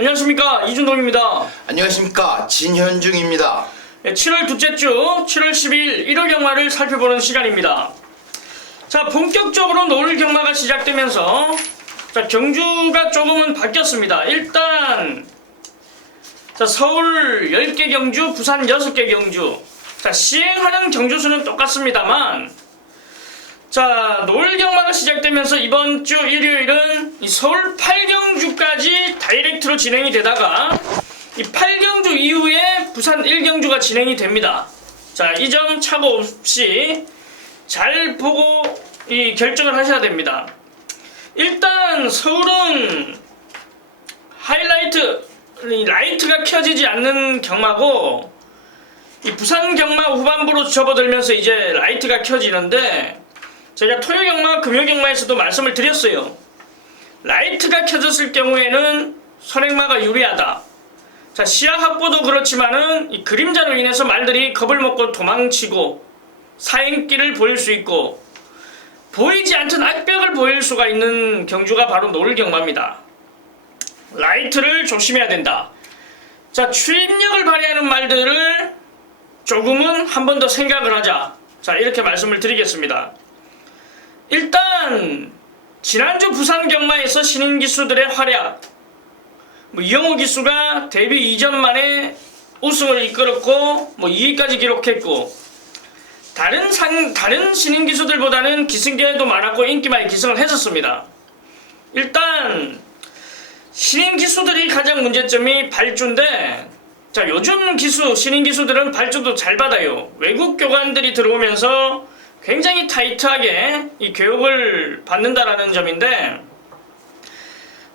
안녕하십니까, 이준동입니다. 안녕하십니까, 진현중입니다. 7월 둘째 주 7월 10일 1월 경마를 살펴보는 시간입니다. 자, 본격적으로 노을 경마가 시작되면서 자, 경주가 조금은 바뀌었습니다. 일단 자, 서울 10개 경주, 부산 6개 경주. 자, 시행하는 경주수는 똑같습니다만 자, 노을 경마가 시작되면서 이번 주 일요일은 이 서울 8경주까지 다이렉트로 진행이 되다가 이 8경주 이후에 부산 1경주가 진행이 됩니다. 자, 이 점 착오 없이 잘 보고 이 결정을 하셔야 됩니다. 일단 서울은 하이라이트, 라이트가 켜지지 않는 경마고 이 부산 경마 후반부로 접어들면서 이제 라이트가 켜지는데 제가 토요 경마, 금요 경마에서도 말씀을 드렸어요. 라이트가 켜졌을 경우에는 선행마가 유리하다. 자, 시야 확보도 그렇지만은 이 그림자로 인해서 말들이 겁을 먹고 도망치고 사행길을 보일 수 있고 보이지 않던 악벽을 보일 수가 있는 경주가 바로 노을 경마입니다. 라이트를 조심해야 된다. 자, 추임력을 발휘하는 말들을 조금은 한 번 더 생각을 하자. 자, 이렇게 말씀을 드리겠습니다. 일단 지난주 부산 경마에서 신인 기수들의 활약, 이영호 기수가 데뷔 이전 만에 우승을 이끌었고 2위까지 기록했고 다른 신인 기수들보다는 기승계도 많았고 인기 많이 기승을 했었습니다. 일단 신인 기수들이 가장 문제점이 발주인데 자, 요즘 신인 기수들은 발주도 잘 받아요. 외국 교관들이 들어오면서 굉장히 타이트하게 이 교육을 받는다라는 점인데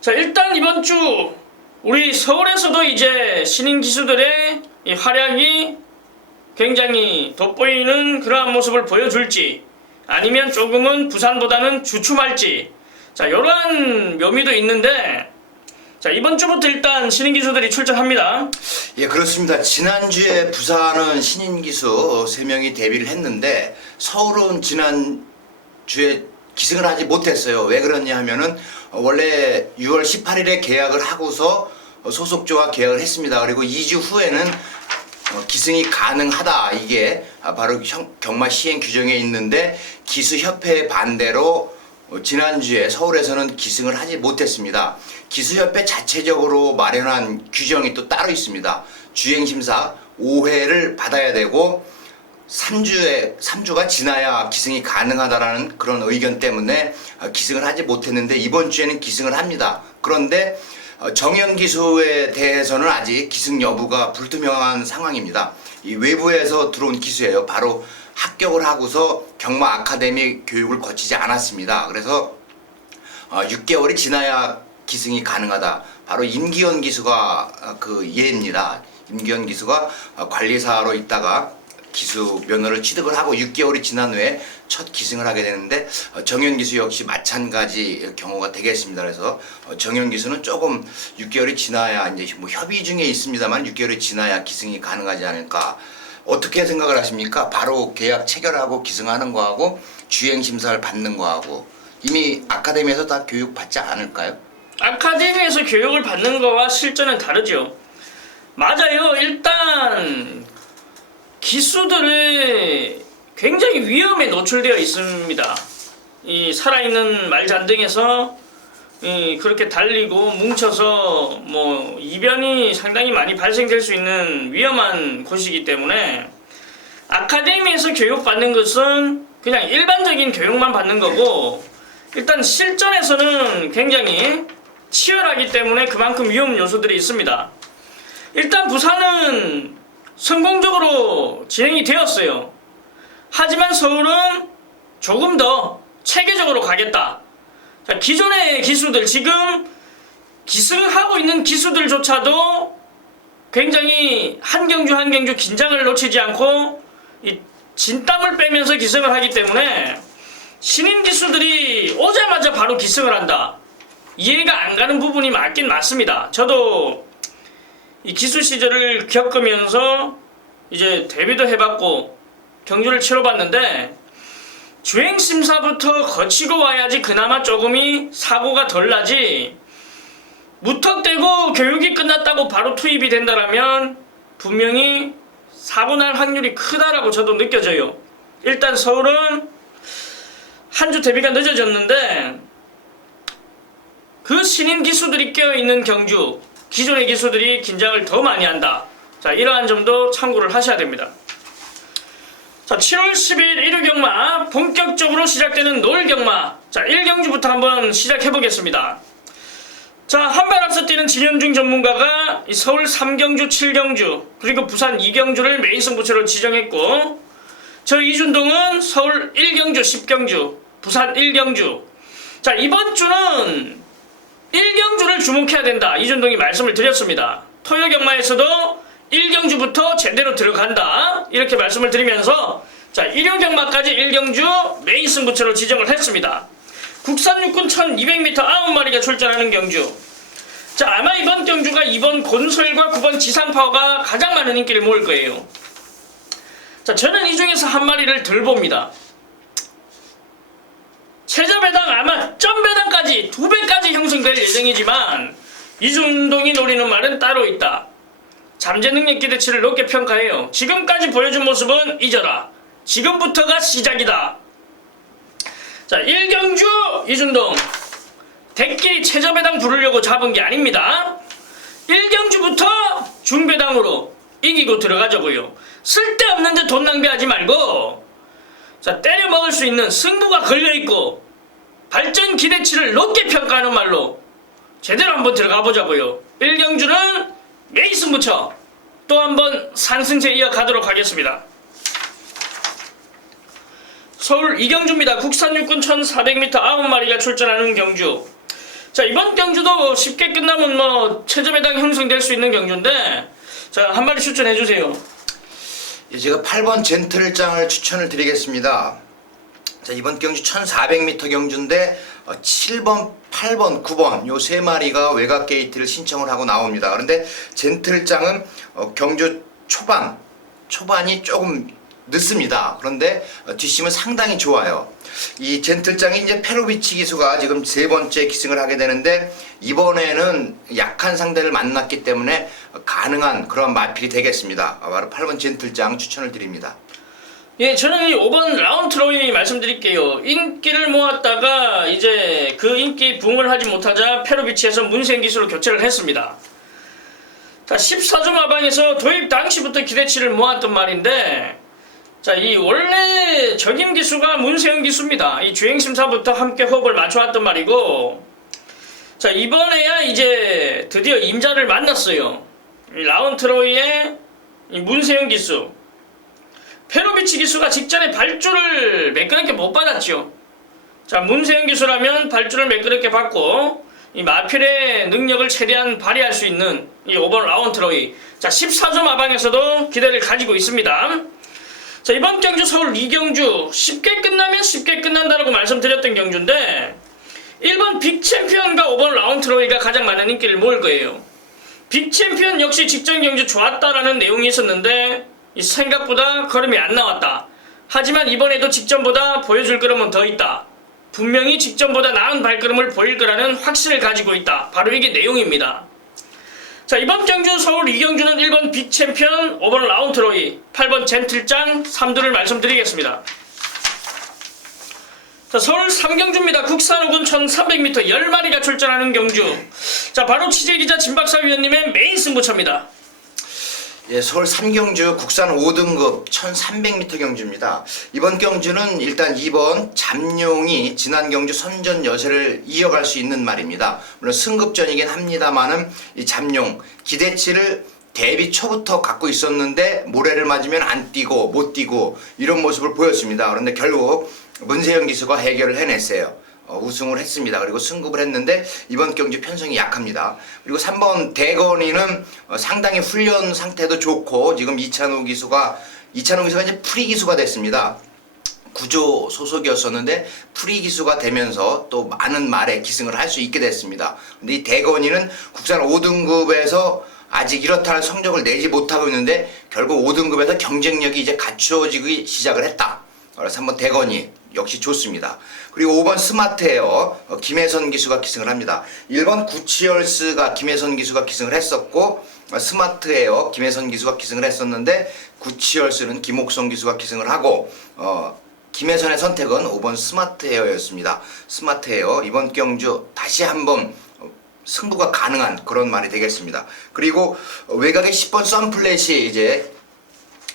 자, 일단 이번 주 우리 서울에서도 이제 신인 기수들의 이 활약이 굉장히 돋보이는 그러한 모습을 보여줄지 아니면 조금은 부산보다는 주춤할지 자, 이러한 묘미도 있는데 자, 이번 주부터 일단 신인 기수들이 출전합니다. 예, 그렇습니다. 지난주에 부산은 신인 기수 3명이 데뷔를 했는데 서울은 지난주에 기승을 하지 못했어요. 왜 그러냐 하면은 원래 6월 18일에 계약을 하고서 소속조와 계약을 했습니다. 그리고 2주 후에는 기승이 가능하다. 이게 바로 경마 시행 규정에 있는데 기수협회 반대로 지난주에 서울에서는 기승을 하지 못했습니다. 기수협회 자체적으로 마련한 규정이 또 따로 있습니다. 주행심사 5회를 받아야 되고 3주가 지나야 기승이 가능하다라는 그런 의견 때문에 기승을 하지 못했는데 이번 주에는 기승을 합니다. 그런데 정현 기수에 대해서는 아직 기승 여부가 불투명한 상황입니다. 이 외부에서 들어온 기수예요. 바로 합격을 하고서 경마 아카데미 교육을 거치지 않았습니다. 그래서 6개월이 지나야 기승이 가능하다. 바로 임기현 기수가 그 예입니다. 임기현 기수가 관리사로 있다가 기수 면허를 취득을 하고 6개월이 지난 후에 첫 기승을 하게 되는데 정현 기수 역시 마찬가지 경우가 되겠습니다. 그래서 정현 기수는 조금 6개월이 지나야 이제 협의 중에 있습니다만 6개월이 지나야 기승이 가능하지 않을까. 어떻게 생각을 하십니까? 바로 계약 체결하고 기승하는 거하고 주행 심사를 받는 거하고 이미 아카데미에서 다 교육 받지 않을까요? 아카데미에서 교육을 받는 거와 실전은 다르죠. 맞아요. 일단 기수들이 굉장히 위험에 노출되어 있습니다. 이 살아있는 말잔등에서 그렇게 달리고 뭉쳐서 이변이 상당히 많이 발생될 수 있는 위험한 곳이기 때문에 아카데미에서 교육받는 것은 그냥 일반적인 교육만 받는 거고 일단 실전에서는 굉장히 치열하기 때문에 그만큼 위험 요소들이 있습니다. 일단 부산은 성공적으로 진행이 되었어요. 하지만 서울은 조금 더 체계적으로 가겠다. 자, 기존의 기수들, 지금 기승하고 있는 기수들조차도 굉장히 한 경주 긴장을 놓치지 않고 이 진땀을 빼면서 기승을 하기 때문에 신인 기수들이 오자마자 바로 기승을 한다. 이해가 안 가는 부분이 맞긴 맞습니다. 저도 이 기수 시절을 겪으면서 이제 데뷔도 해봤고 경주를 치러봤는데 주행심사부터 거치고 와야지 그나마 조금이 사고가 덜 나지 무턱대고 교육이 끝났다고 바로 투입이 된다라면 분명히 사고 날 확률이 크다라고 저도 느껴져요. 일단 서울은 한 주 대비가 늦어졌는데 그 신인 기수들이 깨어있는 경주, 기존의 기수들이 긴장을 더 많이 한다. 자, 이러한 점도 참고를 하셔야 됩니다. 자, 7월 10일 일요경마 본격적으로 시작되는 노을경마. 자, 1경주부터 한번 시작해 보겠습니다. 자, 한 발 앞서 뛰는 진현중 전문가가 이 서울 3경주, 7경주 그리고 부산 2경주를 메인 승부처로 지정했고, 저 이준동은 서울 1경주, 10경주, 부산 1경주. 자, 이번 주는 1경주를 주목해야 된다. 이준동이 말씀을 드렸습니다. 토요경마에서도 1경주부터 제대로 들어간다. 이렇게 말씀을 드리면서 자, 일요경마까지 1경주 메인 승부처로 지정을 했습니다. 국산 육군 1200m 9마리가 출전하는 경주. 자, 아마 이번 경주가 2번 곤솔과 9번 지상파워가 가장 많은 인기를 모을 거예요. 자, 저는 이 중에서 한 마리를 덜 봅니다. 최저배당 아마 점배당까지 2배까지 형성될 예정이지만 이준동이 노리는 말은 따로 있다. 잠재 능력 기대치를 높게 평가해요. 지금까지 보여준 모습은 잊어라. 지금부터가 시작이다. 자, 1경주 이준동 대끼리 최저배당 부르려고 잡은 게 아닙니다. 1경주부터 중배당으로 이기고 들어가자고요. 쓸데없는데 돈 낭비하지 말고 자, 때려 먹을 수 있는 승부가 걸려있고 발전 기대치를 높게 평가하는 말로 제대로 한번 들어가 보자고요. 1경주는 메인 승부처 또 한번 상승세 이어가도록 하겠습니다. 서울 2경주입니다. 국산 육군 1400m 9마리가 출전하는 경주. 자, 이번 경주도 쉽게 끝나면 뭐 최저배당 형성될 수 있는 경주인데 자, 한 마리 추천해주세요. 예, 제가 8번 젠틀장을 추천을 드리겠습니다. 자, 이번 경주 1400m 경주인데 7번, 8번, 9번 요 세 마리가 외곽 게이트를 신청을 하고 나옵니다. 그런데 젠틀장은 경주 초반이 조금 늦습니다. 그런데 뒷심은 상당히 좋아요. 이 젠틀장이 이제 페로비치 기수가 지금 세 번째 기승을 하게 되는데 이번에는 약한 상대를 만났기 때문에 가능한 그런 마필이 되겠습니다. 바로 8번 젠틀장 추천을 드립니다. 예, 저는 이 5번 라운트로이 말씀드릴게요. 인기를 모았다가 이제 그 인기 부응을 하지 못하자 페로비치에서 문세영 기수로 교체를 했습니다. 자, 14점 하방에서 도입 당시부터 기대치를 모았던 말인데 자, 이 원래 적임 기수가 문세영 기수입니다. 이 주행심사부터 함께 호흡을 맞춰왔던 말이고 자, 이번에야 이제 드디어 임자를 만났어요. 이 라운트로이의 이 문세영 기수. 페로비치 기수가 직전에 발주를 매끄럽게 못 받았죠. 자, 문세영 기수라면 발주를 매끄럽게 받고 이 마필의 능력을 최대한 발휘할 수 있는 이 5번 라운트로이. 자, 14점 하방에서도 기대를 가지고 있습니다. 자, 이번 경주 서울 2경주 쉽게 끝나면 쉽게 끝난다라고 말씀드렸던 경주인데 1번 빅챔피언과 5번 라운트로이가 가장 많은 인기를 모을 거예요. 빅챔피언 역시 직전 경주 좋았다라는 내용이 있었는데 이 생각보다 걸음이 안 나왔다. 하지만 이번에도 직전보다 보여줄 걸음은 더 있다. 분명히 직전보다 나은 발걸음을 보일 거라는 확신을 가지고 있다. 바로 이게 내용입니다. 자, 이번 경주 서울 2경주는 1번 빅챔피언, 5번 라운트로이, 8번 젠틀장 3두를 말씀드리겠습니다. 자, 서울 3경주입니다. 국산 우군 1300m 10마리가 출전하는 경주. 자, 바로 취재기자 진박사 위원님의 메인 승부처입니다. 예, 서울 3경주 국산 5등급 1300m 경주입니다. 이번 경주는 일단 2번 잠룡이 지난 경주 선전 여세를 이어갈 수 있는 말입니다. 물론 승급전이긴 합니다만은 이 잠룡 기대치를 데뷔 초부터 갖고 있었는데 모래를 맞으면 안 뛰고 못 뛰고 이런 모습을 보였습니다. 그런데 결국 문세영 기수가 해결을 해냈어요. 우승을 했습니다. 그리고 승급을 했는데 이번 경주 편성이 약합니다. 그리고 3번 대건이는 상당히 훈련 상태도 좋고 지금 이찬호 기수가 이제 프리 기수가 됐습니다. 구조 소속이었었는데 프리 기수가 되면서 또 많은 말에 기승을 할 수 있게 됐습니다. 근데 이 대건이는 국산 5등급에서 아직 이렇다는 성적을 내지 못하고 있는데 결국 5등급에서 경쟁력이 이제 갖추어지기 시작을 했다. 그래서 한번 대건이 역시 좋습니다. 그리고 5번 스마트에어 김혜선 기수가 기승을 합니다. 1번 구치얼스가 김혜선 기수가 기승을 했었고 스마트에어 김혜선 기수가 기승을 했었는데 구치얼스는 김옥성 기수가 기승을 하고 김혜선의 선택은 5번 스마트에어였습니다. 스마트에어 이번 경주 다시 한번 승부가 가능한 그런 말이 되겠습니다. 그리고 외곽의 10번 썬플랫이 이제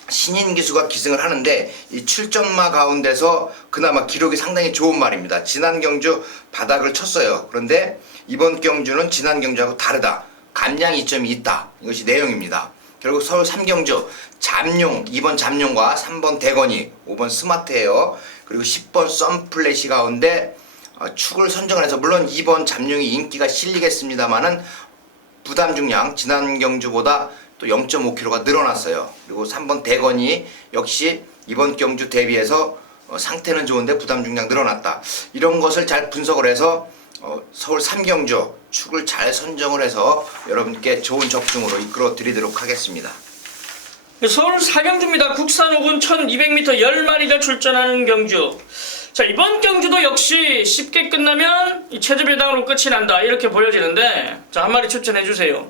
신인 기수가 기승을 하는데 이 출전마 가운데서 그나마 기록이 상당히 좋은 말입니다. 지난 경주 바닥을 쳤어요. 그런데 이번 경주는 지난 경주하고 다르다. 감량 이점이 있다. 이것이 내용입니다. 결국 서울 3경주 잠룡 2번 잠룡과 3번 대건이 5번 스마트에어 그리고 10번 썬플래시 가운데 축을 선정을 해서 물론 2번 잠룡이 인기가 실리겠습니다만은 부담 중량 지난 경주보다 또 0.5kg가 늘어났어요. 그리고 3번 대건이 역시 이번 경주 대비해서 상태는 좋은데 부담 중량 늘어났다. 이런 것을 잘 분석을 해서 서울 3경주 축을 잘 선정을 해서 여러분께 좋은 적중으로 이끌어 드리도록 하겠습니다. 서울 4경주입니다. 국산 5군 1200m 10마리가 출전하는 경주. 자, 이번 경주도 역시 쉽게 끝나면 이 체조 배당으로 끝이 난다 이렇게 보여지는데 자, 한 마리 추천해 주세요.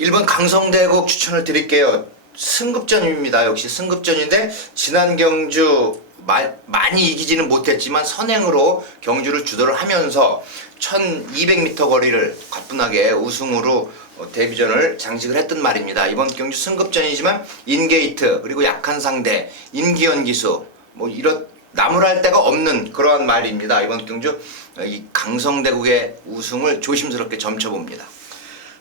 1번 강성대국 추천을 드릴게요. 승급전입니다. 역시 승급전인데 지난 경주 많이 이기지는 못했지만 선행으로 경주를 주도를 하면서 1200m 거리를 가뿐하게 우승으로 데뷔전을 장식을 했던 말입니다. 이번 경주 승급전이지만 인게이트 그리고 약한 상대 인기연 기수 뭐 이런 나무랄 데가 없는 그러한 말입니다. 이번 경주 이 강성대국의 우승을 조심스럽게 점쳐봅니다.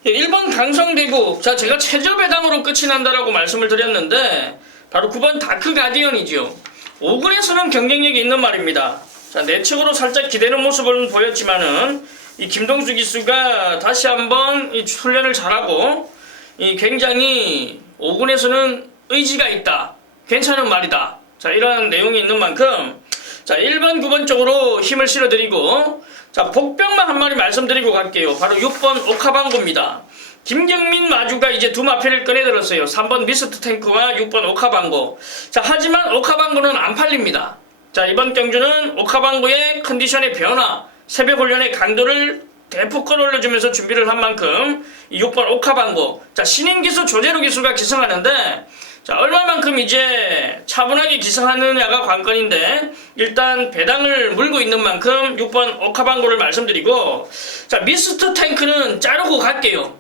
1번 강성대국. 자, 제가 체조 배당으로 끝이 난다라고 말씀을 드렸는데 바로 9번 다크 가디언이죠. 5군에서는 경쟁력이 있는 말입니다. 자, 내측으로 살짝 기대는 모습을 보였지만은 이 김동수 기수가 다시 한번 이 훈련을 잘하고 이 굉장히 5군에서는 의지가 있다. 괜찮은 말이다. 자, 이런 내용이 있는 만큼 자, 1번, 9번 쪽으로 힘을 실어드리고 자, 복병만 한 마리 말씀드리고 갈게요. 바로 6번 오카방고입니다. 김경민 마주가 이제 두 마패를 꺼내들었어요. 3번 미스트 탱크와 6번 오카방고. 자, 하지만 오카방고는 안 팔립니다. 자, 이번 경주는 오카방고의 컨디션의 변화, 새벽 훈련의 강도를 대폭 끌어올려주면서 준비를 한 만큼 이 6번 오카방고. 자, 신인 기수 조재로 기수가 기승하는데 자, 얼마만큼 이제 차분하게 기승하느냐가 관건인데 일단 배당을 물고 있는 만큼 6번 오카방고를 말씀드리고 자, 미스트 탱크는 자르고 갈게요.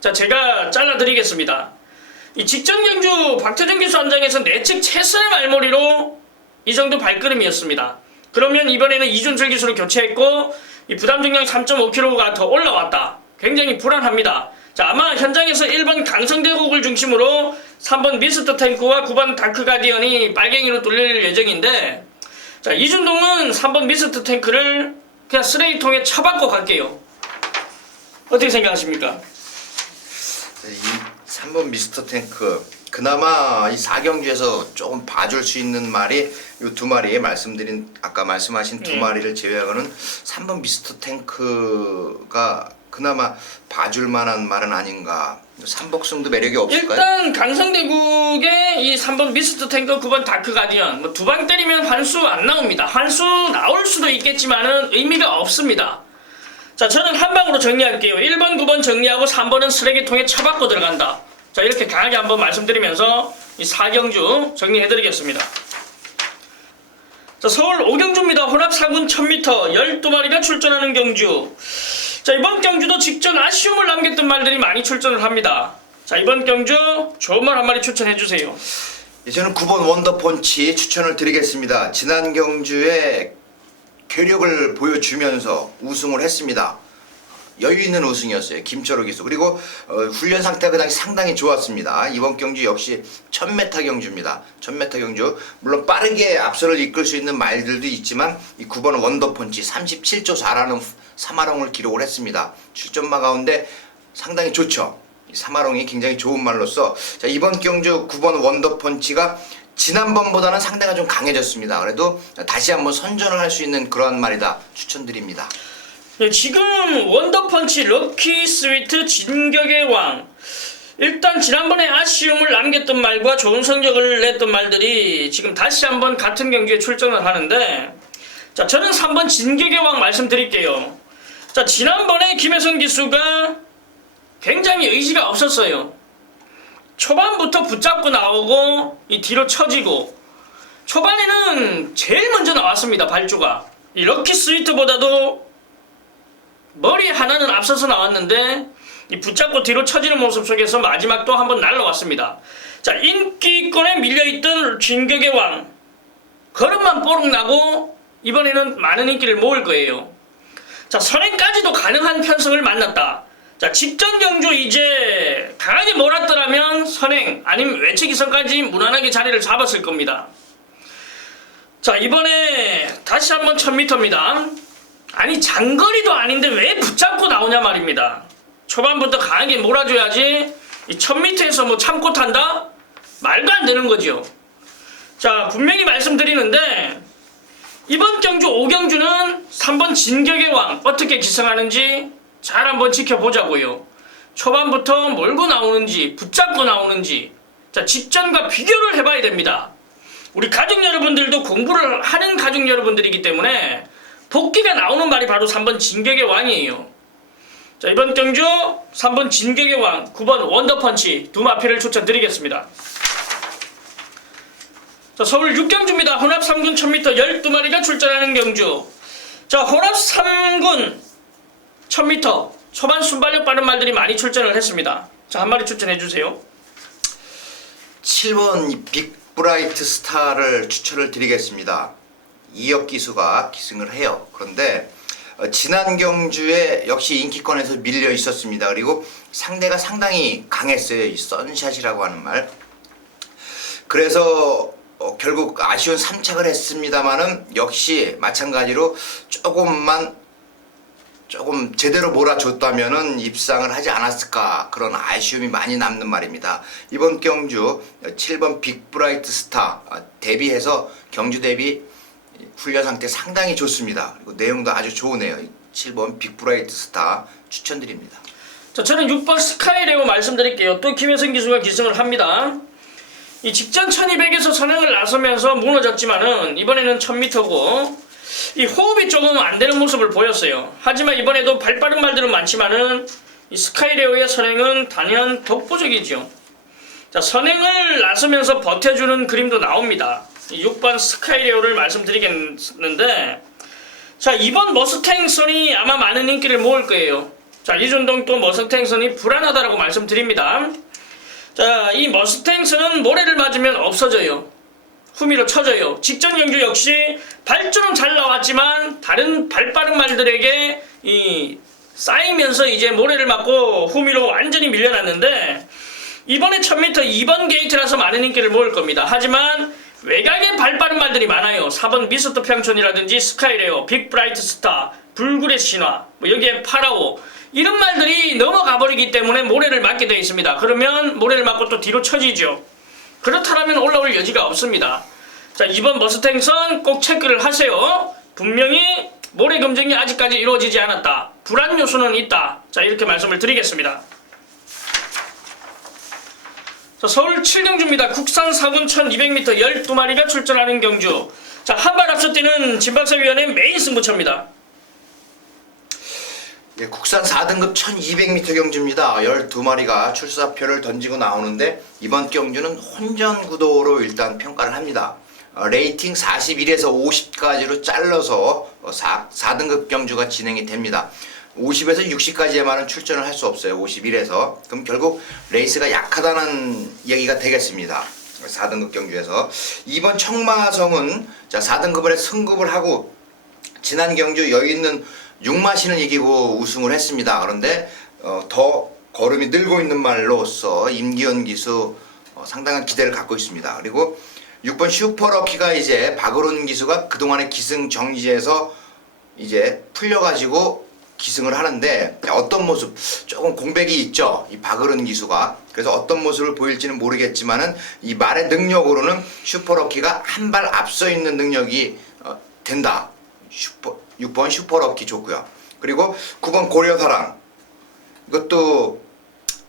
자, 제가 잘라드리겠습니다. 이 직전 경주 박태준 기수 안장에서 내측 최선의 말머리로 이 정도 발걸음이었습니다. 그러면 이번에는 이준철 기수로 교체했고 이 부담 중량 3.5kg가 더 올라왔다. 굉장히 불안합니다. 자, 아마 현장에서 1번 강성대국을 중심으로 3번 미스터 탱크와 9번 다크 가디언이 빨갱이로 뚫릴 예정인데 자, 이준동은 3번 미스터 탱크를 그냥 쓰레기통에 쳐박고 갈게요. 어떻게 생각하십니까? 이 3번 미스터 탱크 그나마 이 4경주에서 조금 봐줄 수 있는 말이 이 두 마리 아까 말씀하신 두 마리를 제외하고는 3번 미스터 탱크가 그나마 봐줄 만한 말은 아닌가. 삼복승도 매력이 없을까요? 일단 강성대국의 이 3번 미스터 탱크 9번 다크 가디언 뭐 두 방 때리면 환수 안 나옵니다. 환수 나올 수도 있겠지만은 의미가 없습니다. 자, 저는 한 방으로 정리할게요. 1번, 9번 정리하고 3번은 쓰레기통에 쳐박고 들어간다. 자, 이렇게 강하게 한번 말씀드리면서 이 4경주 정리해드리겠습니다. 자, 서울 5경주입니다. 혼합 4군 1000m 12마리가 출전하는 경주. 자, 이번 경주도 직전 아쉬움을 남겼던 말들이 많이 출전을 합니다. 자, 이번 경주 좋은 말 한 마리 추천해주세요. 저는 9번 원더펀치 추천을 드리겠습니다. 지난 경주에 괴력을 보여주면서 우승을 했습니다. 여유있는 우승이었어요. 김철호 기수. 그리고 훈련 상태가 그 당시 상당히 좋았습니다. 이번 경주 역시 1000m 경주입니다. 1000m 경주. 물론 빠르게 앞서를 이끌 수 있는 말들도 있지만 이 9번 원더펀치 37초 4라는 3마롱을 기록을 했습니다. 출전마 가운데 상당히 좋죠. 이 3마롱이 굉장히 좋은 말로서 자, 이번 경주 9번 원더펀치가 지난번보다는 상대가 좀 강해졌습니다. 그래도 다시 한번 선전을 할 수 있는 그러한 말이다. 추천드립니다. 네, 지금 원더펀치 럭키 스위트 진격의 왕 일단 지난번에 아쉬움을 남겼던 말과 좋은 성적을 냈던 말들이 지금 다시 한번 같은 경기에 출전을 하는데, 자, 저는 3번 진격의 왕 말씀드릴게요. 자, 지난번에 김혜선 기수가 굉장히 의지가 없었어요. 초반부터 붙잡고 나오고 이 뒤로 처지고, 초반에는 제일 먼저 나왔습니다. 발주가 이 럭키 스위트보다도 머리 하나는 앞서서 나왔는데 이 붙잡고 뒤로 처지는 모습 속에서 마지막 또 한번 날라왔습니다. 자, 인기권에 밀려있던 진격의 왕, 걸음만 뽀록 나고 이번에는 많은 인기를 모을 거예요. 자, 선행까지도 가능한 편성을 만났다. 자, 직전 경주 이제 강하게 몰았더라면 선행 아니면 외치기선까지 무난하게 자리를 잡았을 겁니다. 자, 이번에 다시 한번 1000m입니다. 아니, 장거리도 아닌데 왜 붙잡고 나오냐 말입니다. 초반부터 강하게 몰아줘야지 이 1000m에서 뭐 참고 탄다? 말도 안 되는 거죠. 자, 분명히 말씀드리는데 이번 경주 5경주는 3번 진격의 왕 어떻게 기승하는지 잘 한번 지켜보자고요. 초반부터 몰고 나오는지 붙잡고 나오는지, 자, 직전과 비교를 해봐야 됩니다. 우리 가족 여러분들도 공부를 하는 가족 여러분들이기 때문에 복귀가 나오는 말이 바로 3번 진격의 왕이에요. 자, 이번 경주 3번 진격의 왕, 9번 원더펀치 두 마피를 추천드리겠습니다. 자, 서울 6경주입니다. 혼합 3군 1000m 12마리가 출전하는 경주. 자, 혼합 3군 1000m 초반 순발력 빠른 말들이 많이 출전을 했습니다. 자, 한 마리 추천해주세요. 7번 빅브라이트 스타를 추천을 드리겠습니다. 이혁 기수가 기승을 해요. 그런데 지난 경주에 역시 인기권에서 밀려 있었습니다. 그리고 상대가 상당히 강했어요. 이 선샷이라고 하는 말. 그래서 결국 아쉬운 3착을 했습니다만은 역시 마찬가지로 조금 제대로 몰아줬다면은 입상을 하지 않았을까, 그런 아쉬움이 많이 남는 말입니다. 이번 경주 7번 빅브라이트 스타 대비해서 경주 대비 훈련 상태 상당히 좋습니다. 그리고 내용도 아주 좋으네요. 7번 빅브라이트 스타 추천드립니다. 자, 저는 6번 스카이레오 말씀드릴게요. 또 김혜선 기수가 기승을 합니다. 이 직전 1200에서 선행을 나서면서 무너졌지만은 이번에는 1000m고 이 호흡이 조금 안 되는 모습을 보였어요. 하지만 이번에도 발빠른 말들은 많지만은 이 스카이레오의 선행은 단연 독보적이죠. 자, 선행을 나서면서 버텨주는 그림도 나옵니다. 6번 스카이레오를 말씀드리겠는데, 자, 이번 머스탱선이 아마 많은 인기를 모을 거예요. 자, 이준동 또 머스탱선이 불안하다라고 말씀드립니다. 자, 이 머스탱선은 모래를 맞으면 없어져요. 후미로 쳐져요. 직전 경주 역시 발주는 잘 나왔지만 다른 발빠른 말들에게 쌓이면서 이제 모래를 맞고 후미로 완전히 밀려났는데, 이번에 1000m 2번 게이트라서 많은 인기를 모을 겁니다. 하지만 외곽에 발빠른 말들이 많아요. 4번 미스터 평촌이라든지 스카이레오, 빅브라이트 스타, 불굴의 신화, 여기에 파라오, 이런 말들이 넘어가 버리기 때문에 모래를 맞게 되어 있습니다. 그러면 모래를 맞고 또 뒤로 쳐지죠. 그렇다면 올라올 여지가 없습니다. 자, 이번 머스탱선 꼭 체크를 하세요. 분명히 모래 검증이 아직까지 이루어지지 않았다. 불안 요소는 있다. 자, 이렇게 말씀을 드리겠습니다. 자, 서울 7경주입니다. 국산 4군 1200m 12마리가 출전하는 경주. 자, 한 발 앞서 뛰는 진박사위원회 메인 승부처입니다. 예, 국산 4등급 1200m 경주입니다. 12마리가 출사표를 던지고 나오는데 이번 경주는 혼전 구도로 일단 평가를 합니다. 레이팅 41에서 50까지로 잘라서 4등급 경주가 진행이 됩니다. 50에서 60까지에만은 출전을 할 수 없어요. 51에서. 그럼 결국 레이스가 약하다는 얘기가 되겠습니다. 4등급 경주에서. 이번 청마성은 자, 4등급에 승급을 하고 지난 경주 여유있는 6마신을 이기고 우승을 했습니다. 그런데 더 걸음이 늘고 있는 말로써 임기현 기수 상당한 기대를 갖고 있습니다. 그리고 6번 슈퍼럭키가 이제 박으론 기수가 그동안의 기승 정지에서 이제 풀려가지고 기승을 하는데 어떤 모습, 조금 공백이 있죠. 이 박으론 기수가. 그래서 어떤 모습을 보일지는 모르겠지만은 이 말의 능력으로는 슈퍼럭키가 한 발 앞서 있는 능력이 된다. 6번 슈퍼럭키 좋고요. 그리고 9번 고려사랑, 이것도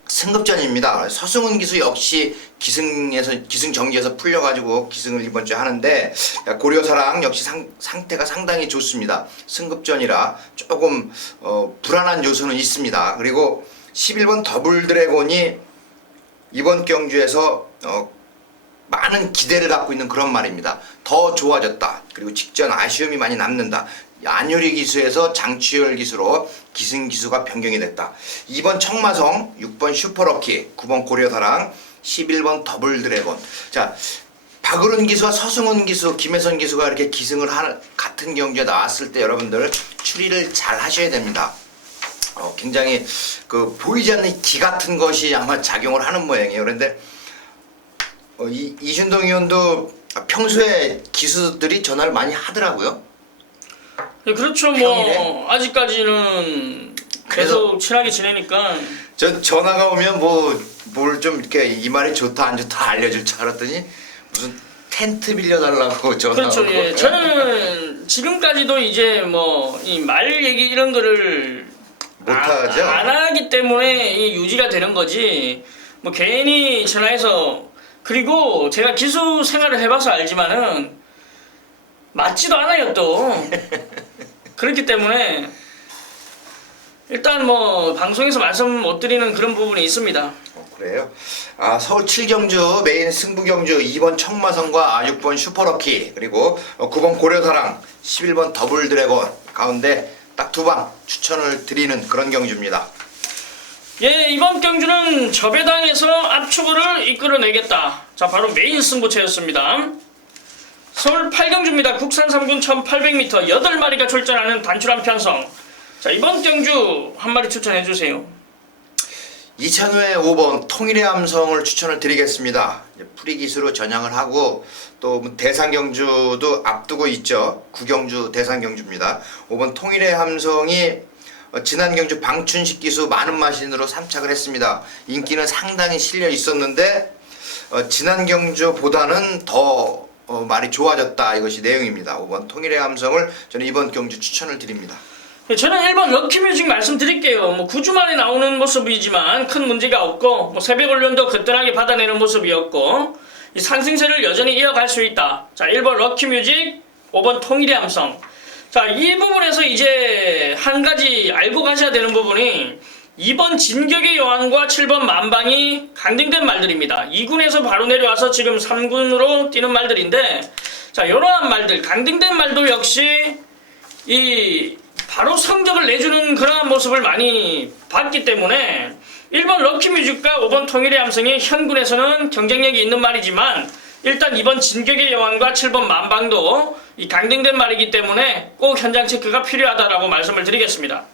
승급전입니다. 서승훈 기수 역시 기승 정지에서 풀려가지고 기승을 이번 주에 하는데 고려사랑 역시 상태가 상당히 좋습니다. 승급전이라 조금 불안한 요소는 있습니다. 그리고 11번 더블 드래곤이 이번 경주에서 많은 기대를 갖고 있는 그런 말입니다. 더 좋아졌다. 그리고 직전 아쉬움이 많이 남는다. 안효리 기수에서 장취열 기수로 기승 기수가 변경이 됐다. 2번 청마성, 6번 슈퍼럭키, 9번 고려사랑, 11번 더블 드래곤. 자, 박으른 기수와 서승훈 기수, 김혜선 기수가 이렇게 기승을 같은 경주에 나왔을 때 여러분들 추리를 잘 하셔야 됩니다. 굉장히 그 보이지 않는 기 같은 것이 아마 작용을 하는 모양이에요. 그런데 이준동 의원도 평소에 기수들이 전화를 많이 하더라고요. 네, 그렇죠. 평일에? 뭐 아직까지는 계속 친하게 지내니까. 전 전화가 오면 뭘 좀 이렇게 이 말이 좋다 안 좋다 알려줄 줄 알았더니 무슨 텐트 빌려달라고 전화하고. 그렇죠. 예. 저는 지금까지도 이제 뭐 이 말 얘기 이런 거를 못하죠. 안 하기 때문에 이 유지가 되는 거지. 뭐 괜히 전화해서, 그리고 제가 기수 생활을 해봐서 알지만은 맞지도 않아요 또. 그렇기 때문에 일단 뭐 방송에서 말씀 못 드리는 그런 부분이 있습니다. 그래요? 서울 7경주 메인 승부 경주 2번 청마성과 6번 슈퍼럭키 그리고 9번 고려사랑 11번 더블 드래곤 가운데 딱 두 방 추천을 드리는 그런 경주입니다. 예, 이번 경주는 저배당에서 압축을 이끌어내겠다. 자, 바로 메인 승부처였습니다. 서울 8경주입니다. 국산 3군 1800m 8마리가 출전하는 단출한 편성. 자, 이번 경주 한 마리 추천해주세요. 2000회 5번 통일의 함성을 추천을 드리겠습니다. 프리기수로 전향을 하고 또 대상경주도 앞두고 있죠. 9경주 대상경주입니다. 5번 통일의 함성이 지난 경주 방춘식 기수 많은 마신으로 3착을 했습니다. 인기는 상당히 실려 있었는데 지난 경주보다는 더 말이 좋아졌다. 이것이 내용입니다. 5번 통일의 함성을 저는 이번 경주 추천을 드립니다. 저는 1번 럭키뮤직 말씀드릴게요. 뭐 9주 만에 나오는 모습이지만 큰 문제가 없고, 뭐 새벽훈련도 거뜬하게 받아내는 모습이었고, 이 상승세를 여전히 이어갈 수 있다. 자, 1번 럭키뮤직, 5번 통일의 함성. 자, 이 부분에서 이제 한 가지 알고 가셔야 되는 부분이 2번 진격의 여왕과 7번 만방이 강등된 말들입니다. 2군에서 바로 내려와서 지금 3군으로 뛰는 말들인데, 자, 이러한 말들, 강등된 말도 역시 이 바로 성적을 내주는 그러한 모습을 많이 봤기 때문에 1번 럭키뮤직과 5번 통일의 함성이 현군에서는 경쟁력이 있는 말이지만, 일단 2번 진격의 여왕과 7번 만방도 이 강등된 말이기 때문에 꼭 현장 체크가 필요하다라고 말씀을 드리겠습니다.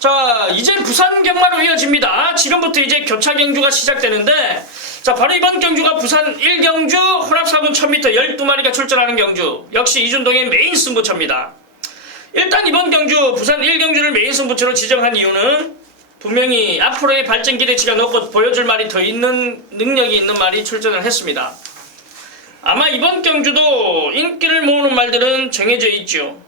자, 이제 부산 경마로 이어집니다. 지금부터 이제 교차 경주가 시작되는데, 자, 바로 이번 경주가 부산 1경주 혼합 4군 1000m 12마리가 출전하는 경주, 역시 이준동의 메인 승부처입니다. 일단 이번 경주 부산 1경주를 메인 승부처로 지정한 이유는 분명히 앞으로의 발전 기대치가 높고 보여줄 말이 더 있는, 능력이 있는 말이 출전을 했습니다. 아마 이번 경주도 인기를 모으는 말들은 정해져 있죠.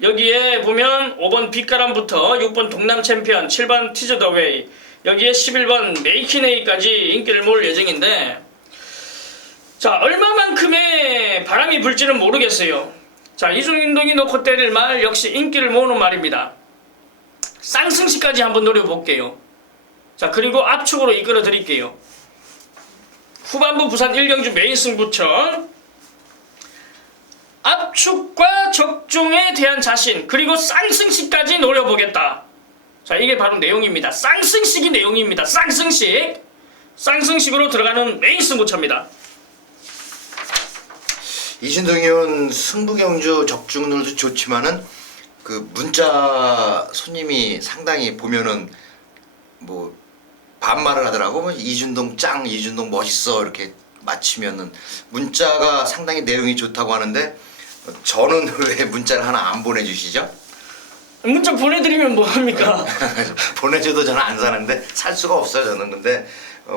여기에 보면 5번 빛가람부터 6번 동남 챔피언, 7번 티저 더웨이, 여기에 11번 메이키네이까지 인기를 모을 예정인데, 자, 얼마만큼의 바람이 불지는 모르겠어요. 자, 이준동이 놓고 때릴 말 역시 인기를 모으는 말입니다. 쌍승시까지 한번 노려볼게요. 자, 그리고 압축으로 이끌어 드릴게요. 후반부 부산 1경주 메인 승부처, 압축과 적중에 대한 자신, 그리고 쌍승식까지 노려보겠다. 자, 이게 바로 내용입니다. 쌍승식이 내용입니다. 쌍승식. 쌍승식으로 들어가는 메인 승부처입니다. 이준동 의원 승부경주 적중률도 좋지만은 그 문자 손님이 상당히 보면은 뭐 반말을 하더라고. 뭐 이준동 짱, 이준동 멋있어 이렇게 맞히면은 문자가 상당히 내용이 좋다고 하는데 저는 왜 문자를 하나 안 보내주시죠? 문자 보내드리면 뭐합니까? 보내줘도 저는 안 사는데 살 수가 없어요 저는. 근데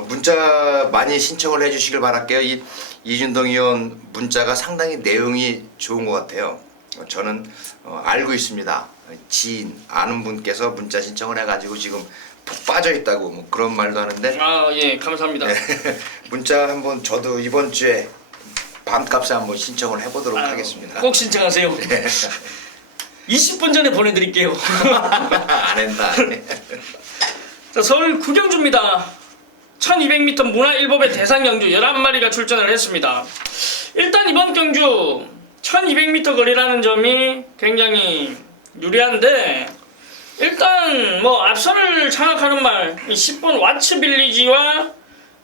문자 많이 신청을 해주시길 바랄게요. 이 이준동 의원 문자가 상당히 내용이 좋은 것 같아요. 저는 알고 있습니다. 지인 아는 분께서 문자 신청을 해가지고 지금 푹 빠져 있다고 뭐 그런 말도 하는데 아, 예, 감사합니다. 문자 한번 저도 이번 주에 밤값에 한번 신청을 해보도록 하겠습니다. 꼭 신청하세요. 20분 전에 보내드릴게요. 안 한다. 자, 서울 구경주입니다. 1200m 문화일보배 대상경주 11마리가 출전을 했습니다. 일단 이번 경주 1200m 거리라는 점이 굉장히 유리한데, 일단 뭐 앞선을 장악하는 말 10번 와츠빌리지와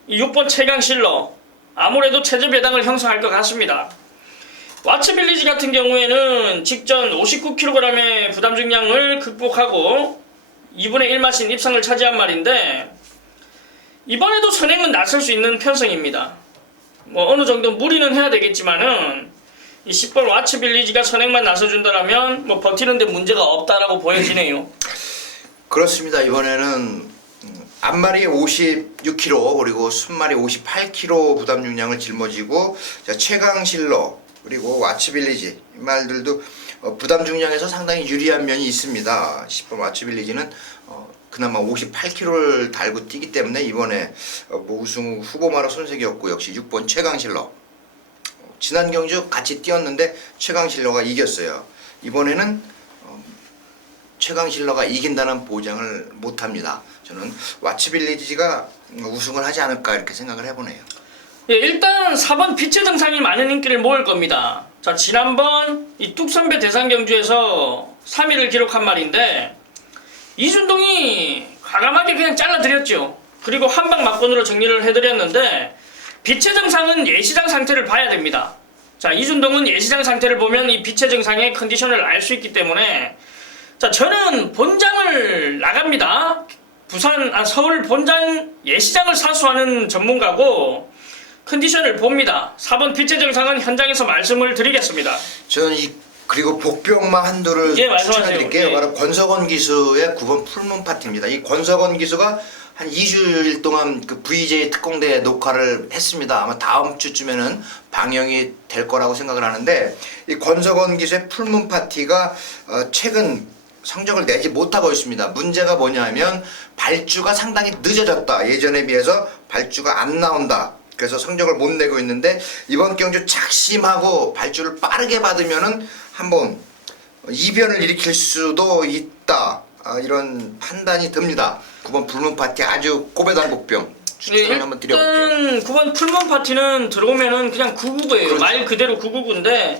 6번 최강실러, 아무래도 체제 배당을 형성할 것 같습니다. 와츠빌리지 같은 경우에는 직전 59kg의 부담 중량을 극복하고 2분의 1마신 입상을 차지한 말인데, 이번에도 선행은 나설 수 있는 편성입니다. 뭐 어느 정도 무리는 해야 되겠지만은 이 10번 와츠빌리지가 선행만 나서준다라면 뭐 버티는데 문제가 없다라고 보여지네요. 그렇습니다. 이번에는 앞마리 56kg 그리고 순마리 58kg 부담 중량을 짊어지고 최강실러 그리고 와츠빌리지 이 말들도 부담 중량에서 상당히 유리한 면이 있습니다. 10번 와츠빌리지는 그나마 58kg를 달고 뛰기 때문에 이번에 뭐 우승 후보마로 손색이었고, 역시 6번 최강실러 지난 경주 같이 뛰었는데 최강실러가 이겼어요. 이번에는 최강실러가 이긴다는 보장을 못합니다. 저는 와츠빌리지가 우승을 하지 않을까 이렇게 생각을 해보네요. 예, 일단 4번 빛의 정상이 많은 인기를 모을 겁니다. 자, 지난번 이 뚝선배 대상 경주에서 3위를 기록한 말인데 이준동이 과감하게 그냥 잘라드렸죠. 그리고 한방 막번으로 정리를 해드렸는데, 빛의 정상은 예시장 상태를 봐야 됩니다. 자, 이준동은 예시장 상태를 보면 이 빛의 정상의 컨디션을 알 수 있기 때문에, 자, 저는 본장을 나갑니다. 서울 본장 예시장을 사수하는 전문가고 컨디션을 봅니다. 4번 빛의 정상은 현장에서 말씀을 드리겠습니다. 저는 그리고 복병마 한두를 추천해드릴게요. 예. 바로 권석원 기수의 9번 풀문 파티입니다. 이 권석원 기수가 한 2주일 동안 그 VJ 특공대 녹화를 했습니다. 아마 다음 주쯤에는 방영이 될 거라고 생각을 하는데, 이 권석원 기수의 풀문 파티가 최근 성적을 내지 못하고 있습니다. 문제가 뭐냐면 발주가 상당히 늦어졌다. 예전에 비해서 발주가 안 나온다. 그래서 성적을 못 내고 있는데, 이번 경주 작심하고 발주를 빠르게 받으면은 한번 이변을 일으킬 수도 있다. 이런 판단이 듭니다. 9번 풀문 파티 아주 꼬배당 복병 추천을 한번 드려볼게요. 일단 9번 풀문 파티는 들어오면은 그냥 999예요. 그렇죠. 말 그대로 999인데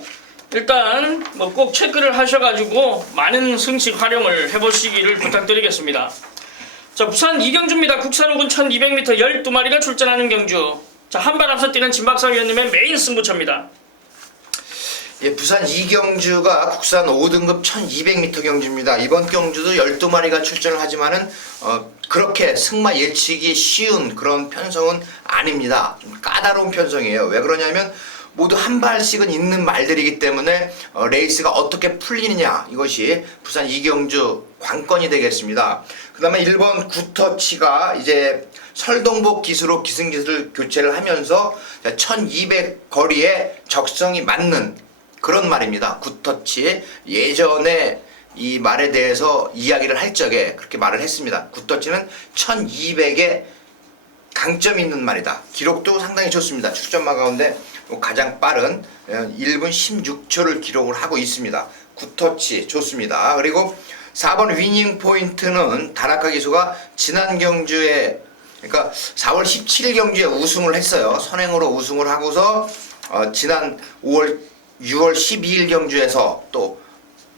일단 뭐 꼭 체크를 하셔가지고 많은 승식 활용을 해보시기를 부탁드리겠습니다. 자, 부산 이경주입니다. 국산 5군 1200m 12마리가 출전하는 경주. 자, 한 발 앞서 뛰는 진박사 위원님의 메인 승부처입니다. 예, 부산 이경주가 국산 5등급 1200m 경주입니다. 이번 경주도 12마리가 출전을 하지만은 그렇게 승마 예측이 쉬운 그런 편성은 아닙니다. 좀 까다로운 편성이에요. 왜 그러냐면 모두 한 발씩은 있는 말들이기 때문에 레이스가 어떻게 풀리느냐, 이것이 부산 이경주 관건이 되겠습니다. 그 다음에 1번 굿터치가 이제 설동복 기수로 기승기수를 교체를 하면서 1200 거리에 적성이 맞는 그런 말입니다. 굿터치. 예전에 이 말에 대해서 이야기를 할 적에 그렇게 말을 했습니다. 굿터치는 1200에 강점이 있는 말이다. 기록도 상당히 좋습니다. 출전마 가운데 가장 빠른 1분 16초를 기록을 하고 있습니다. 굿터치 좋습니다. 그리고 4번 위닝 포인트는 다나카 기수가 지난 경주에, 그러니까 4월 17일 경주에 우승을 했어요. 선행으로 우승을 하고서 지난 6월 12일 경주에서 또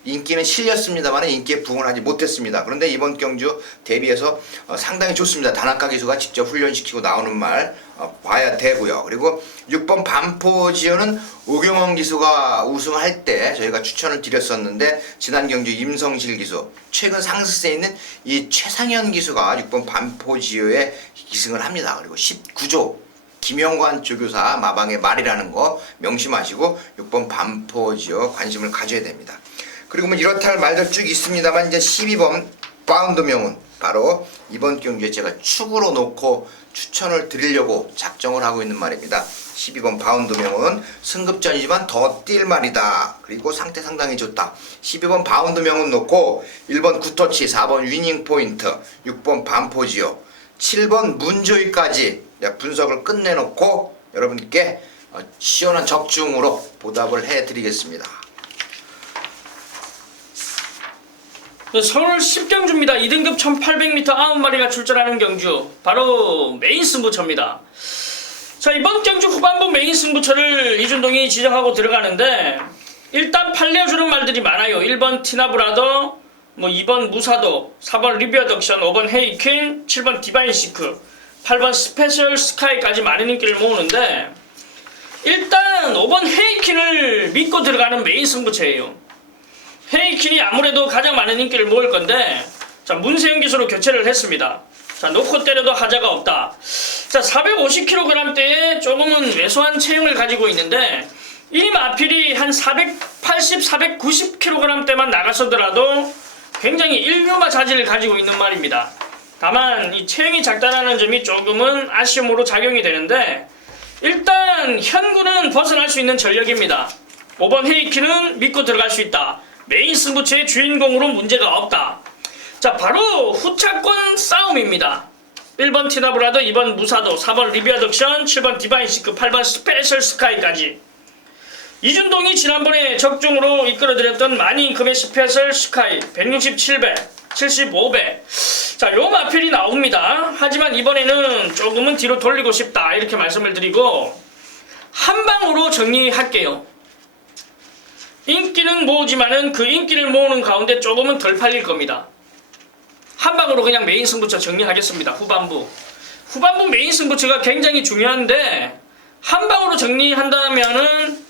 인기는 실렸습니다만 인기에 부응을 하지 못했습니다. 그런데 이번 경주 대비해서 상당히 좋습니다. 다나카 기수가 직접 훈련시키고 나오는 말 봐야 되고요. 그리고 6번 반포지연은 오경원 기수가 우승할 때 저희가 추천을 드렸었는데, 지난 경주 임성실 기수, 최근 상승세에 있는 이 최상현 기수가 6번 반포지연에 기승을 합니다. 그리고 19조 김영관 조교사 마방의 말이라는 거 명심하시고 6번 반포지요. 관심을 가져야 됩니다. 그리고 뭐 이렇다 할 말들 쭉 있습니다만 이제 12번 바운드 명운 바로 이번 경주에 제가 축으로 놓고 추천을 드리려고 작정을 하고 있는 말입니다. 12번 바운드 명운 승급전이지만 더 뛸 말이다. 그리고 상태 상당히 좋다. 12번 바운드 명운 놓고 1번 굿터치, 4번 위닝 포인트, 6번 반포지요, 7번 문조이까지 분석을 끝내놓고 여러분께 시원한 적중으로 보답을 해드리겠습니다. 서울 10경주입니다. 2등급 1800m 9마리가 출전하는 경주, 바로 메인 승부처입니다. 자, 이번 경주 후반부 메인 승부처를 이준동이 지정하고 들어가는데 일단 팔려주는 말들이 많아요. 1번 티나브라더, 2번 무사도, 4번 리비어 덕션, 5번 헤이퀸, 7번 디바인 시크, 8번 스페셜 스카이까지 많은 인기를 모으는데 일단 5번 헤이퀸을 믿고 들어가는 메인 승부처예요. 헤이퀸이 아무래도 가장 많은 인기를 모을 건데, 자, 문세영 기수로 교체를 했습니다. 자, 놓고 때려도 하자가 없다. 자, 450kg대에 조금은 왜소한 체형을 가지고 있는데 이 마필이 한 480, 490kg대만 나가서더라도 굉장히 일류마 자질을 가지고 있는 말입니다. 다만 이 체형이 작다라는 점이 조금은 아쉬움으로 작용이 되는데 일단 현구는 벗어날 수 있는 전력입니다. 5번 헤이키는 믿고 들어갈 수 있다. 메인 승부처의 주인공으로 문제가 없다. 자, 바로 후차권 싸움입니다. 1번 티나브라더, 2번 무사도, 4번 리비아 덕션, 7번 디바인 시크, 8번 스페셜 스카이까지. 이준동이 지난번에 적중으로 이끌어드렸던 만인급의 스페셜 스카이 167배, 75배. 자, 요 마필이 나옵니다. 하지만 이번에는 조금은 뒤로 돌리고 싶다, 이렇게 말씀을 드리고 한 방으로 정리할게요. 인기는 모으지만은 그 인기를 모으는 가운데 조금은 덜 팔릴 겁니다. 한 방으로 그냥 메인 승부처 정리하겠습니다. 후반부 메인 승부처가 굉장히 중요한데 한 방으로 정리한다면은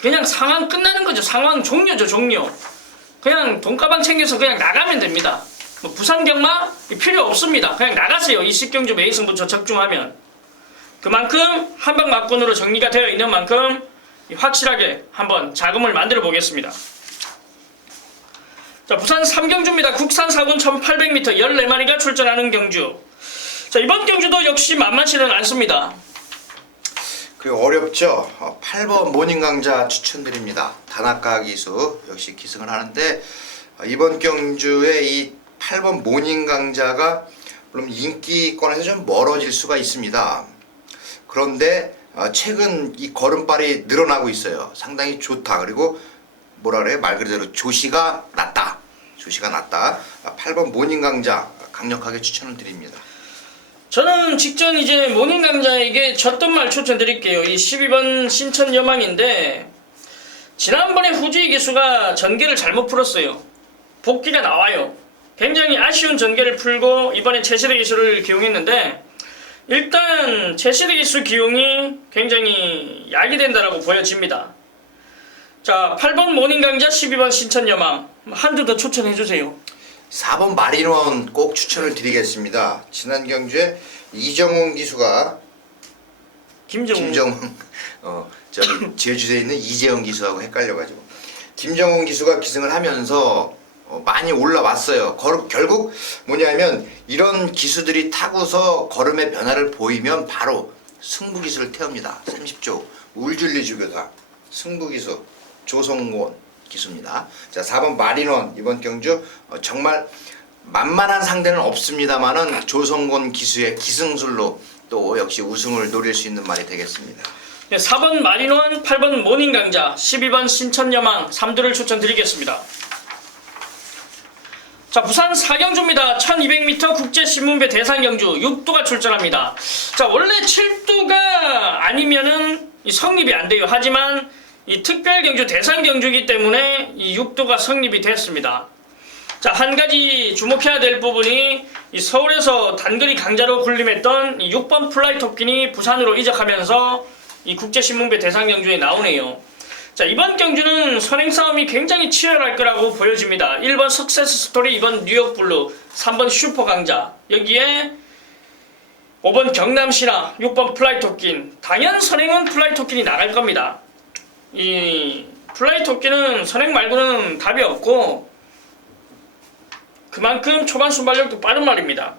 그냥 상황 끝나는 거죠. 상황 종료죠, 종료. 그냥 돈가방 챙겨서 그냥 나가면 됩니다. 부산 경마 필요 없습니다. 그냥 나가세요. 이 10경주 메인 승부처 적중하면 그만큼 한방 막군으로 정리가 되어 있는 만큼 확실하게 한번 자금을 만들어 보겠습니다. 자, 부산 3경주입니다. 국산 4군 1800m 14마리가 출전하는 경주. 자, 이번 경주도 역시 만만치는 않습니다. 그 어렵죠. 8번 모닝 강자 추천드립니다. 다나카 기수 역시 기승을 하는데 이번 경주에 이 8번 모닝 강자가 물론 인기권에서 좀 멀어질 수가 있습니다. 그런데 최근 이 걸음발이 늘어나고 있어요. 상당히 좋다. 그리고 뭐라 그래요? 말 그대로 조시가 낮다. 조시가 낮다. 8번 모닝 강자 강력하게 추천을 드립니다. 저는 직전 이제 모닝 강자에게 졌던 말 추천드릴게요. 이 12번 신천 여망인데 지난번에 후주의 기수가 전개를 잘못 풀었어요. 복귀가 나와요. 굉장히 아쉬운 전개를 풀고 이번에 최시대 기수를 기용했는데 일단 최시대 기수 기용이 굉장히 약이 된다라고 보여집니다. 자, 8번 모닝 강자, 12번 신천 여망 한두 더 추천해주세요. 4번 마린원 꼭 추천을 드리겠습니다. 지난 경주에 이정훈 기수가 김정훈 저기 제주도에 있는 이재훈 기수하고 헷갈려가지고 김정훈 기수가 기승을 하면서 많이 올라왔어요. 결국 뭐냐면 이런 기수들이 타고서 걸음의 변화를 보이면 바로 승부 기수를 태웁니다. 30조 울줄리 주교사 승부 기수 조성곤 기수입니다. 자, 4번 마린원 이번 경주 정말 만만한 상대는 없습니다만은 조성곤 기수의 기승술로 또 역시 우승을 노릴 수 있는 말이 되겠습니다. 네, 4번 마린원, 8번 모닝 강자, 12번 신천 여망 3두를 추천드리겠습니다. 자, 부산 4경주입니다. 1200m 국제신문배 대상경주 6두가 출전합니다. 자, 원래 7두가 아니면은 이 성립이 안 돼요. 하지만 이 특별경주 대상경주이기 때문에 이 6두가 성립이 됐습니다. 자, 한 가지 주목해야 될 부분이 이 서울에서 단거리 강자로 군림했던 이 6번 플라이 토끼니 부산으로 이적하면서 이 국제신문배 대상경주에 나오네요. 자, 이번 경주는 선행 싸움이 굉장히 치열할 거라고 보여집니다. 1번 석세스 스토리, 2번 뉴욕 블루, 3번 슈퍼 강자. 여기에 5번 경남신화, 6번 플라이토끼인. 당연 선행은 플라이토끼인이 나갈 겁니다. 이 플라이토끼는 선행 말고는 답이 없고 그만큼 초반 순발력도 빠른 말입니다.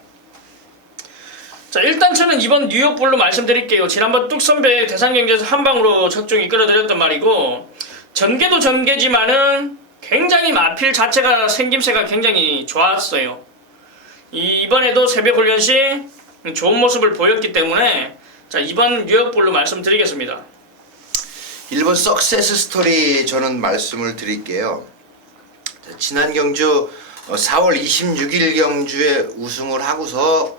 자, 일단 저는 이번 뉴욕볼로 말씀드릴게요. 지난번 뚝선배 대상경기에서 한방으로 적중 이끌어드렸던 말이고, 전개도 전개지만은 굉장히 마필 자체가 생김새가 굉장히 좋았어요. 이번에도 새벽 훈련 시 좋은 모습을 보였기 때문에 자, 이번 뉴욕볼로 말씀드리겠습니다. 1번 석세스 스토리 저는 말씀을 드릴게요. 자, 지난 경주 4월 26일 경주에 우승을 하고서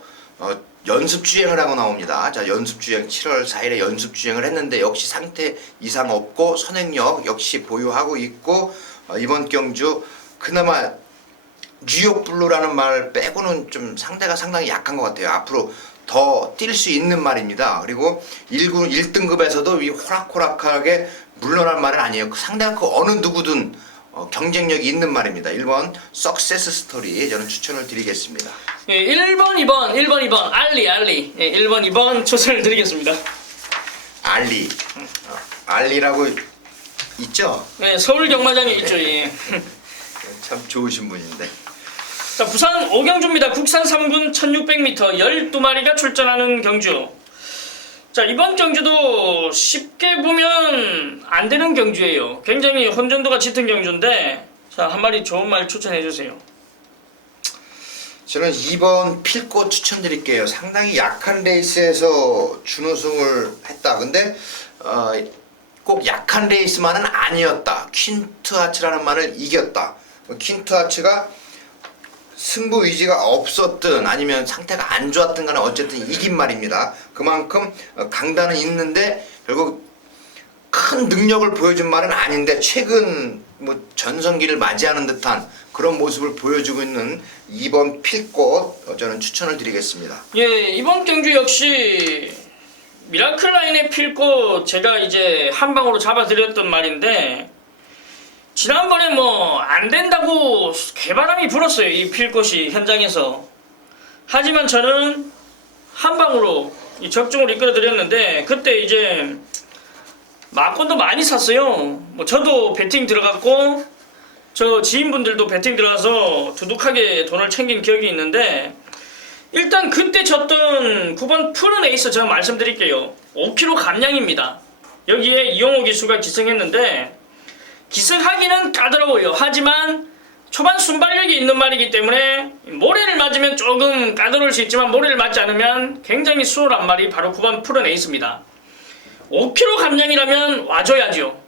연습 주행을 하고 나옵니다. 자, 연습 주행 7월 4일에 연습 주행을 했는데 역시 상태 이상 없고 선행력 역시 보유하고 있고 이번 경주 그나마 뉴욕 블루라는 말 빼고는 좀 상대가 상당히 약한 것 같아요. 앞으로 더 뛸 수 있는 말입니다. 그리고 1등급에서도 이 호락호락하게 물러날 말은 아니에요. 상대가 그 어느 누구든 경쟁력이 있는 말입니다. 1번 석세스 스토리 저는 추천을 드리겠습니다. 예, 1번, 2번 알리. 예, 1번, 2번 추천을 드리겠습니다. 알리라고 있죠? 네, 서울 경마장에 있죠. 예. 참 좋으신 분인데. 자, 부산 오경주입니다. 국산 3군 1600m 12마리가 출전하는 경주. 자, 이번 경주도 쉽게 보면 안 되는 경주예요. 굉장히 혼전도가 짙은 경주인데, 자, 한 마리 좋은 말 추천해 주세요. 저는 2번 필꽃 추천드릴게요. 상당히 약한 레이스에서 준우승을 했다. 근데 꼭 약한 레이스만은 아니었다. 퀸트하츠라는 말을 이겼다. 퀸트하츠가 승부 의지가 없었든 아니면 상태가 안 좋았든 간에 어쨌든 이긴 말입니다. 그만큼 강단은 있는데 결국 큰 능력을 보여준 말은 아닌데 최근 뭐 전성기를 맞이하는 듯한 그런 모습을 보여주고 있는 2번 필꽃 저는 추천을 드리겠습니다. 예, 이번 경주 역시 미라클 라인의 필꽃 제가 이제 한 방으로 잡아드렸던 말인데, 지난번에 뭐 안 된다고 개바람이 불었어요. 이 필꽃이 현장에서. 하지만 저는 한 방으로 이 적중을 이끌어드렸는데, 그때 이제 막권도 많이 샀어요. 뭐 저도 배팅 들어갔고 저 지인분들도 배팅 들어가서 두둑하게 돈을 챙긴 기억이 있는데, 일단 그때 졌던 9번 푸른 에이스 제가 말씀드릴게요. 5kg 감량입니다. 여기에 이용호 기수가 기승했는데, 기승하기는 까다로워요. 하지만 초반 순발력이 있는 말이기 때문에 모래를 맞으면 조금 까다로울 수 있지만 모래를 맞지 않으면 굉장히 수월한 말이 바로 9번 푸른 에이스입니다. 5kg 감량이라면 와줘야죠.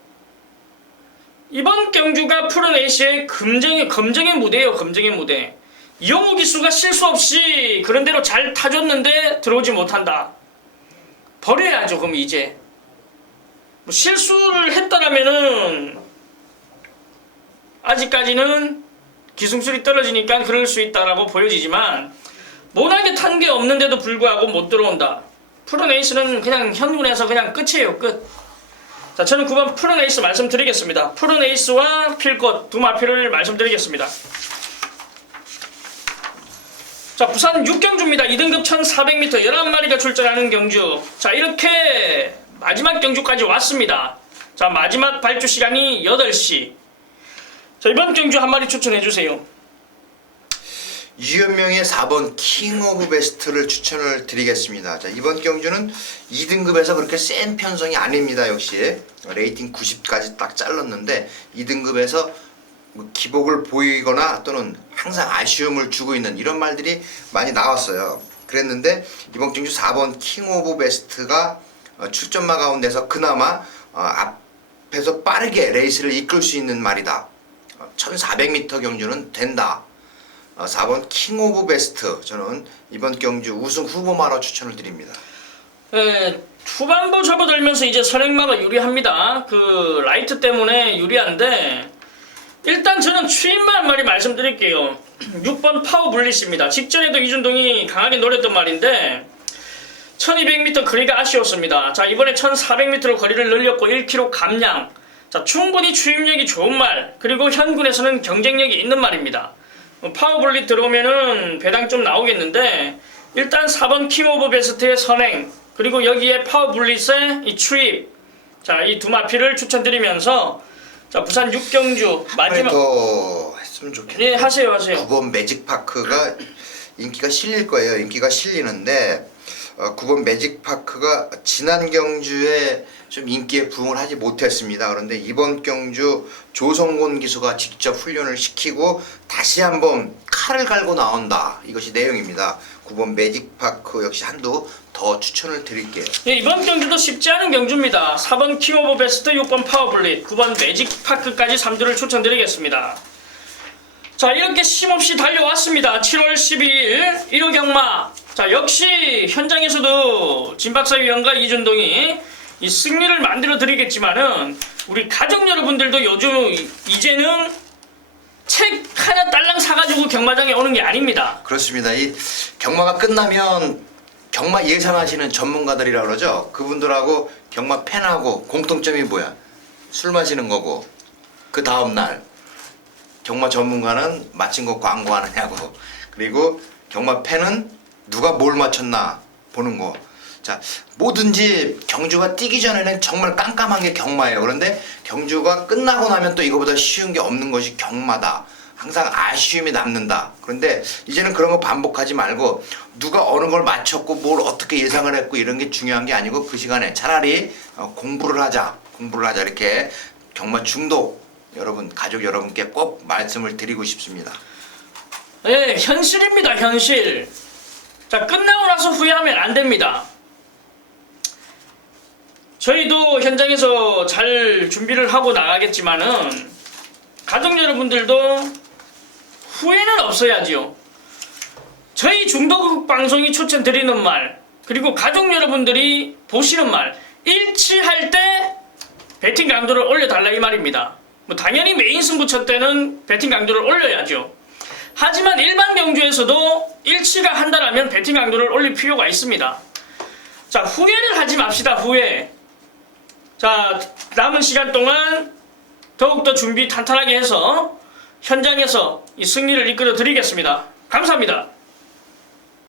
이번 경주가 푸른 에이스의 검정의 무대예요. 검정의 무대. 이용호 기수가 실수 없이 그런 대로 잘 타줬는데 들어오지 못한다. 버려야죠. 그럼 이제 뭐 실수를 했다라면은 아직까지는 기승술이 떨어지니까 그럴 수 있다라고 보여지지만, 모나게 탄 게 없는데도 불구하고 못 들어온다. 푸른 에이스는 그냥 현군에서 그냥 끝이에요. 끝. 자, 저는 9번 푸른 에이스 말씀드리겠습니다. 푸른 에이스와 필꽃 두 마필을 말씀드리겠습니다. 자, 부산 6경주입니다. 2등급 1400m 11마리가 출전하는 경주. 자, 이렇게 마지막 경주까지 왔습니다. 자, 마지막 발주 시간이 8시. 자, 이번 경주 한 마리 추천해주세요. 유현명의 4번 킹 오브 베스트를 추천을 드리겠습니다. 자, 이번 경주는 2등급에서 그렇게 센 편성이 아닙니다. 역시 레이팅 90까지 딱 잘랐는데 2등급에서 기복을 보이거나 또는 항상 아쉬움을 주고 있는 이런 말들이 많이 나왔어요. 그랬는데 이번 경주 4번 킹 오브 베스트가 출전마 가운데서 그나마 앞에서 빠르게 레이스를 이끌 수 있는 말이다. 1400m 경주는 된다. 4번 킹 오브 베스트 저는 이번 경주 우승 후보마로 추천을 드립니다. 네, 후반부 접어들면서 이제 선행마가 유리합니다. 그 라이트 때문에 유리한데, 일단 저는 추임마 한 마리 말씀드릴게요. 6번 파워 블리스입니다. 직전에도 이준동이 강하게 노렸던 말인데 1200m 거리가 아쉬웠습니다. 자, 이번에 1400m로 거리를 늘렸고 1km 감량. 자, 충분히 추임력이 좋은 말, 그리고 현군에서는 경쟁력이 있는 말입니다. 파워블리 들어오면은 배당 좀 나오겠는데 일단 4번 킹 오브 베스트의 선행, 그리고 여기에 파워블릿의 이 추입, 자, 이 두 마피를 추천드리면서 자, 부산 6경주 마지막 더 했으면 좋겠네요. 예, 하세요. 9번 매직파크가 인기가 실릴 거예요. 인기가 실리는데 9번 매직파크가 지난 경주에 좀 인기에 부응을 하지 못했습니다. 그런데 이번 경주 조성곤 기수가 직접 훈련을 시키고 다시 한번 칼을 갈고 나온다. 이것이 내용입니다. 9번 매직파크 역시 한두 더 추천을 드릴게요. 예, 이번 경주도 쉽지 않은 경주입니다. 4번 킹 오브 베스트, 6번 파워블릿, 9번 매직파크까지 3주를 추천드리겠습니다. 자, 이렇게 쉼없이 달려왔습니다. 7월 12일 1호 경마. 자, 역시 현장에서도 진박사위원과 이준동이 이 승리를 만들어 드리겠지만은 우리 가족 여러분들도 요즘 이제는 책 하나 딸랑 사가지고 경마장에 오는 게 아닙니다. 그렇습니다. 이 경마가 끝나면 경마 예상하시는 전문가들이라 그러죠. 그분들하고 경마 팬하고 공통점이 뭐야? 술 마시는 거고 그 다음날 경마 전문가는 마친 거 광고하느냐고, 그리고 경마 팬은 누가 뭘 맞췄나 보는 거. 자, 뭐든지 경주가 뛰기 전에는 정말 깜깜한 게 경마예요. 그런데 경주가 끝나고 나면 또 이거보다 쉬운 게 없는 것이 경마다. 항상 아쉬움이 남는다. 그런데 이제는 그런 거 반복하지 말고 누가 어느 걸 맞췄고 뭘 어떻게 예상을 했고 이런 게 중요한 게 아니고 그 시간에 차라리 공부를 하자 이렇게 경마 중독 여러분, 가족 여러분께 꼭 말씀을 드리고 싶습니다. 예, 현실입니다, 현실. 자, 끝나고 나서 후회하면 안 됩니다. 저희도 현장에서 잘 준비를 하고 나가겠지만은 가족 여러분들도 후회는 없어야지요. 저희 중독 방송이 추천드리는 말, 그리고 가족 여러분들이 보시는 말, 일치할 때 배팅 강도를 올려달라 이 말입니다. 뭐 당연히 메인 승부처 때는 배팅 강도를 올려야죠. 하지만 일반 경주에서도 일치가 한다라면 배팅 강도를 올릴 필요가 있습니다. 자, 후회는 하지 맙시다. 후회. 자, 남은 시간 동안 더욱더 준비 탄탄하게 해서 현장에서 이 승리를 이끌어 드리겠습니다. 감사합니다.